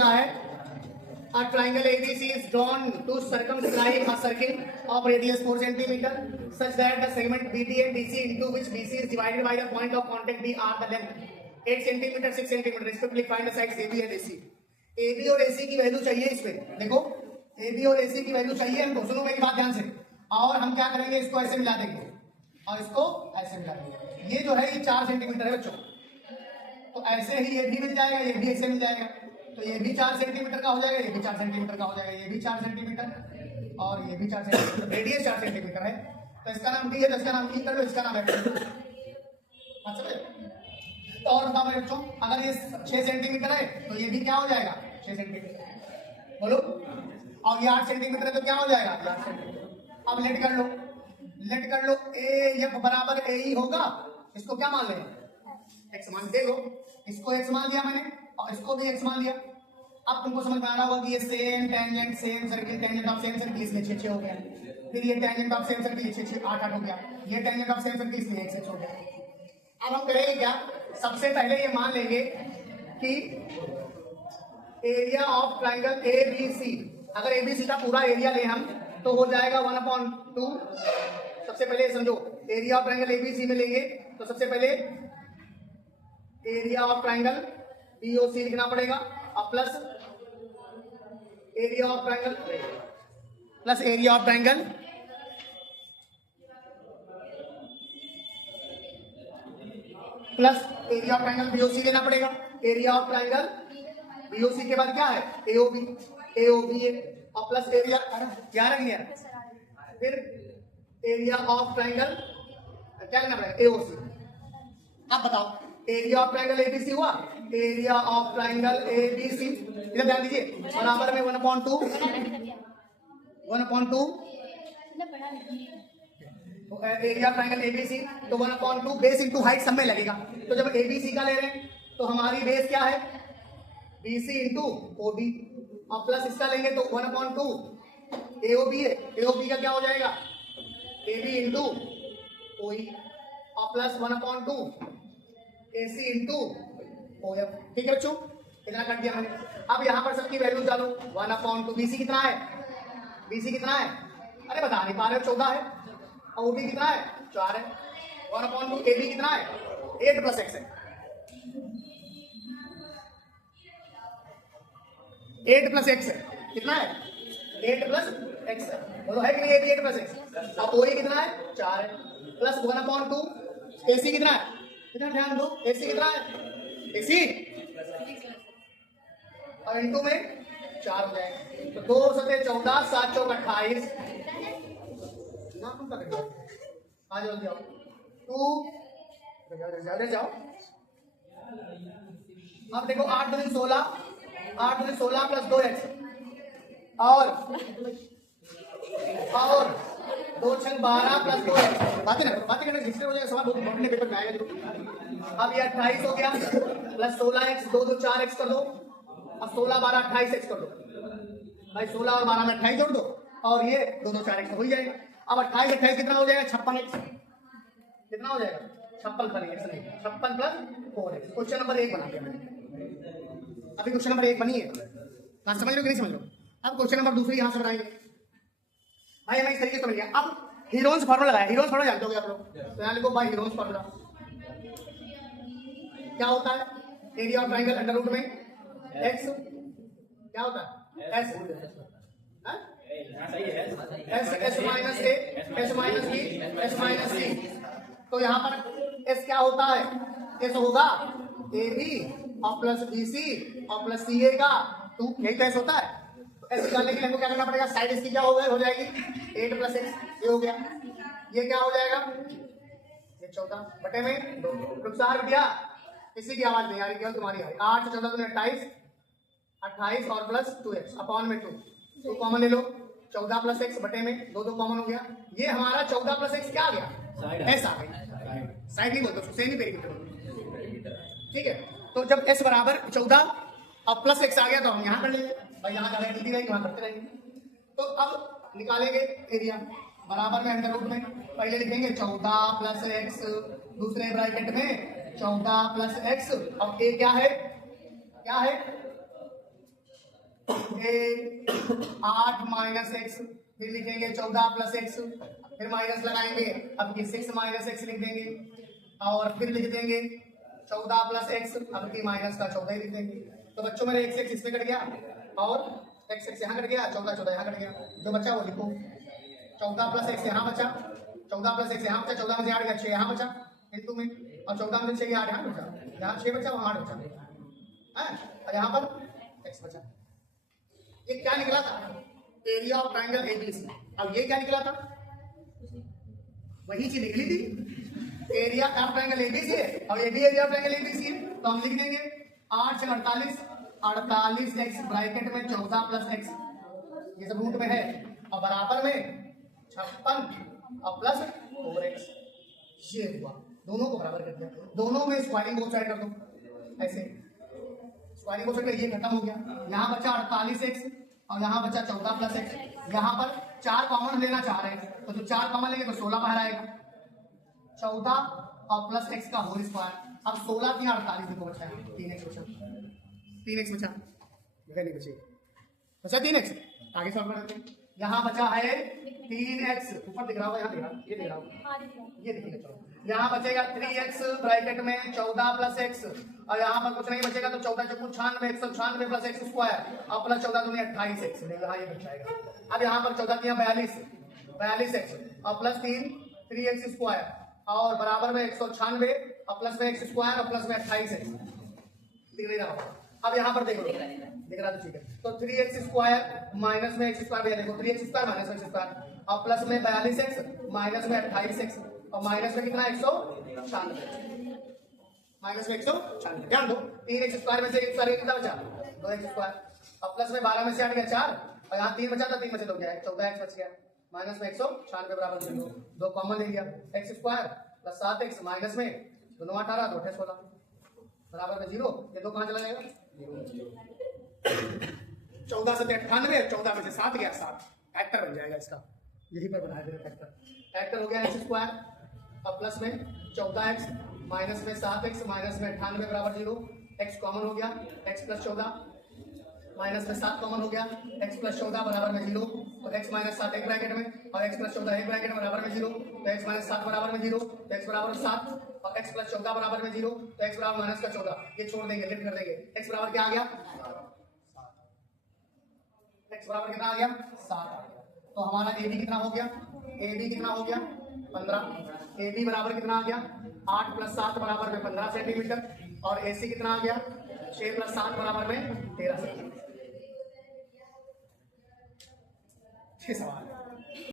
रहा है a triangle ABC is drawn to circumscribe a circle of radius 4 centimeter such that the segment BD and DC into which BC is divided by the point of contact B are the length 8 centimeter 6 centimeter respectively. Find the sides AB and AC. AB और AC की value चाहिए इसमें, देखो AB और AC की value चाहिए हमको, सुनो मेरी बात ध्यान से। और हम क्या करेंगे, इसको ऐसे मिला देंगे और इसको ऐसे मिला देंगे। ये जो है ये 4 सेंटीमीटर है बच्चों, तो ऐसे ही ये भी मिल जाएगा, ये भी ऐसे मिल जाएगा, तो ये भी 4 सेंटीमीटर का हो जाएगा, ये भी 4 सेंटीमीटर का हो जाएगा, ये भी 4 सेंटीमीटर और ये भी 4 सेंटीमीटर, रेडियस 4 सेंटीमीटर है। तो इसका नाम डी है, तो इसका नाम ई कर लो, इसका नाम है। अच्छा तो और बताओ मेरे बच्चों, अगर ये 6 सेंटीमीटर है तो ये भी क्या हो जाएगा 6 सेंटीमीटर, बोलो। और ये 8 सेंटीमीटर है तो क्या हो जाएगा 8 सेंटीमीटर। अब लेट कर लो, लेट कर लो, ए एफ बराबर ए ई होगा, इसको क्या मान लें एक्स मान, दे लो, इसको एक्स मान लिया मैंने और इसको भी एक्स मान लिया। अब तुमको समझ में आ रहा होगा कि ये same tangent same circle, tangent of same circle इसलिए 6 6 हो गया, फिर ये टेंजेंट ऑफ सेम सर्किल 6 6 8 8 हो गया, ये टेंजेंट ऑफ सेम सर्किल इसलिए 1 6 हो गया। अब हम करेंगे क्या, सबसे पहले ये मान लेंगे कि एरिया ऑफ ट्राइंगल ABC, अगर ABC का पूरा एरिया ले हम तो हो जाएगा 1/2। सबसे पहले समझो, एरिया ऑफ ट्राइंगल ABC में लेंगे तो सबसे पहले एरिया ऑफ ट्राइंगल BOC लिखना पड़ेगा और plus area of triangle BOC लेना पड़ेगा। एरिया ऑफ ट्राइंगल BOC के बाद क्या है AOB है और प्लस एरिया क्या रख लिया, फिर एरिया ऑफ ट्राइंगल क्या लेना पड़ेगा AOC। अब बताओ एरिया ऑफ ट्राइंगल ABC हुआ, एरिया ऑफ ट्राइंगल ABC इधर ध्यान दीजिए, बराबर में 1/2 एरिया ट्राइंगल ABC, तो 1/2 बेस इंटू हाइट सब में लगेगा। तो जब ABC का ले रहे हैं तो हमारी बेस क्या है BC इंटू OB और प्लस इसका लेंगे तो 1/2 AOB है, AOB का क्या हो जाएगा AB इंटू OE और प्लस 1/2 AC इंटू OF। ठीक है बच्चों, इतना कर दिया मैंने। अब यहाँ पर सबकी वैल्यू डालो 1/2। BC कितना है, BC कितना है, अरे बता नहीं पा रहे, 14 है और OB कितना है 4 है। 1/2 AB कितना है 8 + x है, 8 + x है, कितना है 8 + x है, बोलो है कि नहीं, AB 8 + x। अब OE कितना है 4 है, प्लस 1/2 AC कितना है, कितना ध्यान दो, AC कितना है AC और इंटू में 4 हो जाएगा, तो 2 × 14 7 × 28 ना तुम पकड़ लो, आ जाओ जाओ 2 जाओ। अब देखो 8 × 16 + 2x और 2 × 12 + 2x, बातें करने डिस्टर्ब हो जाएगा, सवाल बहुत पेपर में आएगा जो। अब ये 28 हो गया प्लस 16x, 2 2 4x कर दो और 16 12 28x कर दो भाई, 16 और 12 में 28 जोड़ दो और ये 2 2 4x हो ही जाएगा। अब 28 28 कितना हो जाएगा 56x, कितना हो जाएगा 56 + 4x। क्वेश्चन नंबर 1 बना दिया मैंने, अभी क्वेश्चन नंबर 1 बनी है, कहां समझ लो कि नहीं समझ लो। अब क्वेश्चन नंबर 2 यहां से बनाएंगे भाई, हमें इस तरीके से मिल गया। अब हीरोन्स फार्मूला लगाया, हीरोन्स फार्मूला जानते हो आप लोग, तो यहां लिखो भाई हीरोन्स फार्मूला क्या होता है, area of triangle under root में x क्या होता है s -a तो यहाँ पर s क्या होता है, s होगा AB और प्लस BC और प्लस CA का 2, यही तो s होता है। s निकालने के लिए हमको क्या करना पड़ेगा, साइड इसकी क्या हो जाएगी 8 + x, ये हो गया, ये क्या हो जाएगा ये 14 बटे में 2। नुकसान दिया, किसी की आवाज नहीं आ रही, केवल तुम्हारी आ रही। 8 × 14 28 और प्लस 2x अपॉन में 2 कॉमन ले लो, 14 + x बटे में 2 2 कॉमन हो गया। ये हमारा 14 + x क्या आ गया s आ गया, साइड नहीं बोलते सेमी पेरिमीटर, ठीक है। तो जब s बराबर 14 और प्लस x आ गया तो हम यहाँ कर लेंगे भाई, यहाँ जगह दी रहेगी वहां करते रहेंगे। तो अब निकालेंगे एरिया बराबर में अंडर रूट में, पहले लिखेंगे 14 + x, दूसरे ब्रैकेट में 14 + x और a क्या है 8 माइनस एक्स, फिर लिखेंगे 14 प्लस एक्स, फिर माइनस लगाएंगे, अब की 6 माइनस एक्स लिख देंगे, और फिर लिख देंगे 14 प्लस एक्स, अब की माइनस का 14 लिख देंगे। तो बच्चों मेरे एक्स एक्स इसमें कट गया और एक्स एक्स यहाँ कट गया, 14 14 यहाँ कट गया, जो बचा वो लिखो। 14 प्लस एक्स यहाँ बचा, 14 प्लस एक्स यहाँ बचा, 14 में से 8 गया 6 यहाँ बचा इंटू में, और 14 में से 6 8 यहाँ बचा, यहाँ 6 बचा वहाँ 8 बचा है, और यहाँ पर एक्स बचा। ये क्या निकला था? Area of triangle ABC. अब ये क्या निकला था? वही चीज निकली थी, एरिया ऑफ ट्रायंगल एबीसी है, और ये भी एरिया ऑफ ट्रायंगल एबीसी है। तो हम लिख देंगे 8 से 48, 48 एक्स ब्रैकेट में 14 प्लस एक्स, ये सब रूट में है, और बराबर में 56 और प्लस 4x। ये हुआ, दोनों को बराबर कर दिया, दोनों में स्क्वायरिंग बोथ साइड कर दो, ऐसे स्क्वायरिंग बोथ साइड, ये खत्म हो गया। यहाँ बचा 48x और यहाँ बचा 14 प्लस एक्स, यहाँ पर 4 कॉमन लेना चाह रहे हैं, तो जो 4 कॉमन लेंगे तो 16 बाहर आएगा, 14 और प्लस एक्स का होल स्क्वायर। अब 16 की 48 देखो बचा है, 3x बचा, 3x बचा, नहीं बचा 3x, आगे सॉल्व कर देते हैं। यहाँ बचा है 3x, ऊपर दिख रहा होगा, यहाँ दिख रहा, ये दिख रहा होगा, ये दिखेगा। चलो यहाँ बचेगा 3x ब्रैकेट में 14 प्लस एक्स, और यहाँ पर कुछ नहीं बचेगा, तो 14 चौको 96, 196 प्लस एक्स स्क्वायर, और प्लस 14 दूनी 28 एक्स, यहाँ ये बच जाएगा। अब यहाँ पर 14 दिया 42 एक्स, और प्लस 3x स्क्वायर, और बराबर में 196 और प्लस में एक्स स्क्वायर और प्लस में 28 एक्स, दिख नहीं रहा होगा। अब यहाँ पर देखो, दिख रहा तो ठीक है, तो 3x स्क्वायर माइनस में एक्स स्क्वायर, देखो 3x स्क्वायर माइनस में एक्स स्क्वायर, और प्लस में 42x माइनस में 28x, और माइनस में कितना 196, माइनस में 196, ध्यान दो 3x स्क्वायर में से एक स्क्वायर कितना बचा 2x स्क्वायर, और प्लस में 12 में से 8 गया 4, और यहाँ 3 बचा था, 3 में से 2 गया 14x बच गया, माइनस में 196 बराबर 0, 2 कॉमन ले लिया, x square plus 7x minus में दोनों 18 2 16 बराबर में 0, ये 2 कहाँ चला जाएगा 14 से 98, 14 में से 7 गया 7, फैक्टर बन जाएगा इसका, यही पर बनाया गया फैक्टर, फैक्टर हो गया x स्क्वायर और प्लस में 14x माइनस में 7x माइनस में 98 बराबर 0, x कॉमन हो गया, x प्लस 14 माइनस में 7 कॉमन हो गया, x प्लस 14 बराबर में 0, तो x माइनस 7 एक ब्रैकेट में, और x प्लस 14 एक ब्रैकेट में बराबर में 0, तो x माइनस 7 बराबर में 0, तो x बराबर 7, और x प्लस 14 बराबर में 0, तो x बराबर माइनस का 14, ये छोड़ देंगे, लिफ्ट कर देंगे, x बराबर क्या आ गया, x बराबर कितना आ गया 7 आ गया। तो हमारा AB कितना हो गया, AB कितना हो गया 15, AB बराबर कितना आ गया 8 प्लस 7 बराबर में 15 सेंटीमीटर, और AC कितना आ गया 6 प्लस 7 बराबर में 13 सेंटीमीटर। 6 सवाल।